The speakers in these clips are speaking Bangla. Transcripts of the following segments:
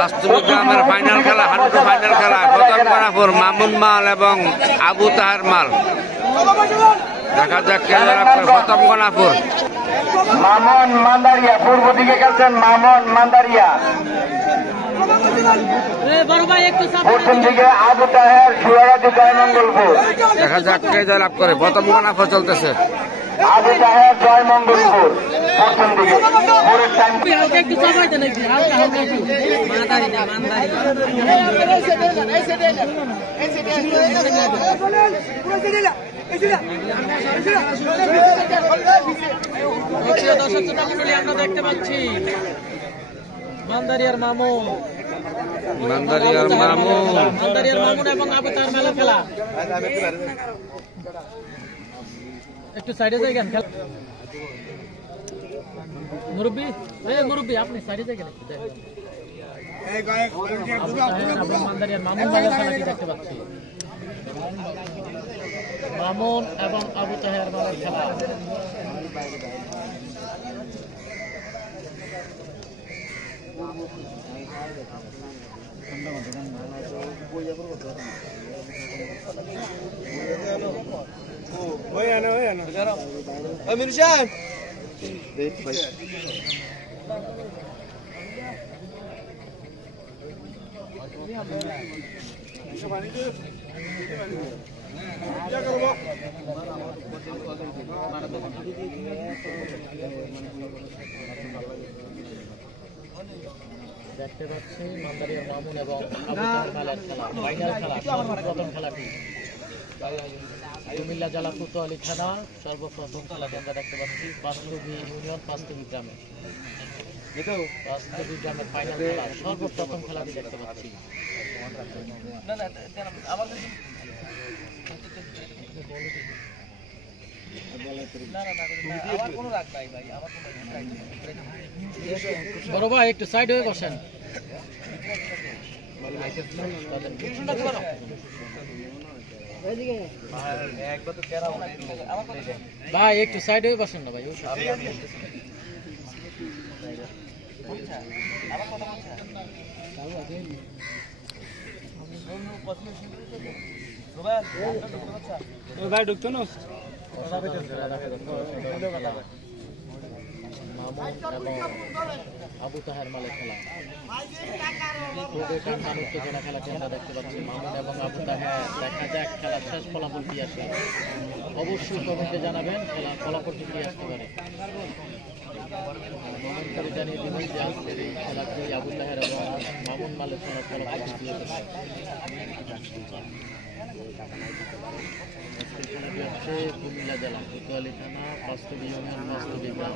রাষ্ট্রবিজ্ঞানের ফাইনাল খেলা, হাডুডু ফাইনাল খেলা, গতমগনাপুর মামুন মাল এবং আবু তাহার মাল। দেখা যাক কে গতমগনাপুর। মামুন মান্দারিয়া পূর্ব দিকে খেলছেন, মামুন মান্দারিয়া। পশ্চিম দিকে আবু তাহের সুরাগাজী জয়মঙ্গলপুর। দেখা যাক কে জয়লাভ করে। গতমগনাপুর চলতেছে। আবু তাহের জয়মঙ্গলপুর পশ্চিম দিকে। আমরা দেখতে পাচ্ছি মান্দারিয়ার মামুন, মান্দারিয়ার মামুন এবং আবু তাহের মেলা খেলা। একটু সাইডে যাইগেন খেলা। মুরব্বী আপনি সাইডে যাইগেন। মান্দারিয়ার মামুন মেলা খেলা কি দেখতে পাচ্ছি। মামুন এবং আবু তাহের মেলা খেলা। দেখতে পাচ্ছি মান্দারিয়ার মামুন এবং আবু তাহের মেলার খেলা, ফাইনাল খেলা, সর্বপ্রথম খেলাটি কুমিল্লা জেলা কোতোয়ালী থানা সর্বপ্রথম খেলাটি আমরা দেখতে পাচ্ছি পাঁচতবি ইউনিয়ন পাঁচতবি গ্রামে। পাঁচতবি গ্রামের ফাইনাল খেলা, সর্বপ্রথম খেলাটি দেখতে পাচ্ছি। বড় ভাই একটু সাইড হয়ে বসেন। ভাই একটু সাইড হয়ে বসেন না ভাই। ভাই ঢুকতো না। মামুন এবং আবু তাহের মালের খেলা, উত্তেজনা খেলাটি আমরা দেখতে পাচ্ছি। মামুন এবং আবু তাহের, দেখা যাক খেলার শেষ ফলাফল কি আসে। অবশ্যই কমেন্টে জানাবেন খেলার ফলাফলটি কি আসতে পারে। কমেন্ট করে জানিয়ে দিবেন যে আজকের এই খেলাটি আবু তাহের এবং মামুন মালের খেলার ফলাফল কি হতে পারে। কুমিল্লা জেলা কোতোয়ালী থানা পাঁচতবি ইউনিয়ন পাঁচতবি গ্রাম।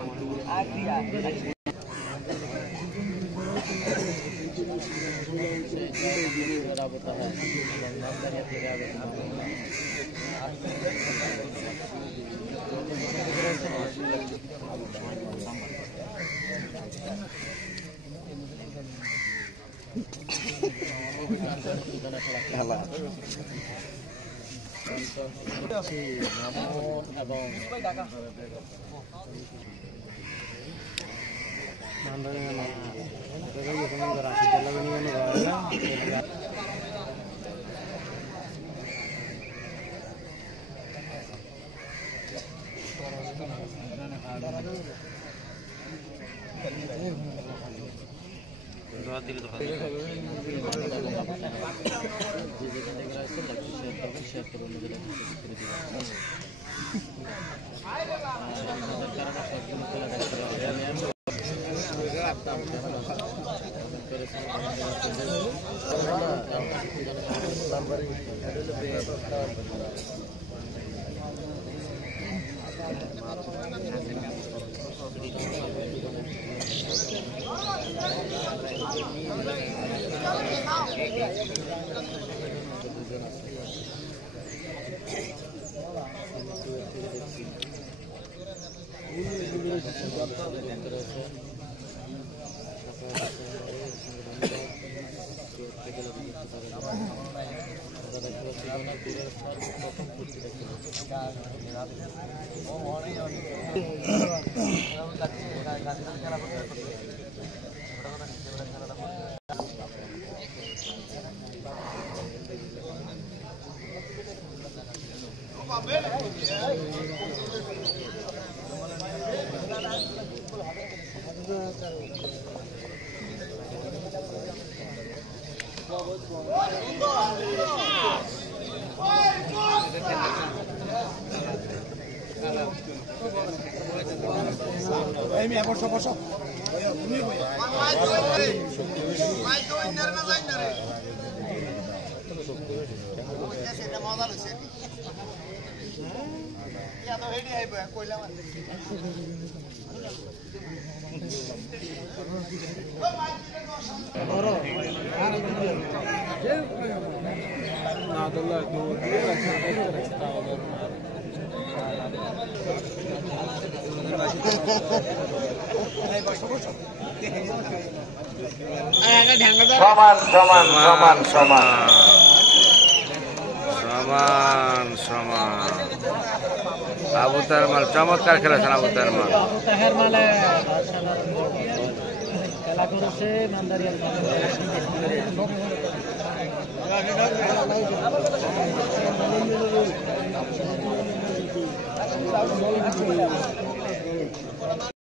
আবু তাহের এবং মান্দারিয়া থেকে খেলা এবং সমান সমান সমান সমান সমান সমান আবু তাহের মাল চমৎকার খেলেছেন আবু তাহের মাল আবু তাহের মালে খেলা করেছে নান্দারিয়ার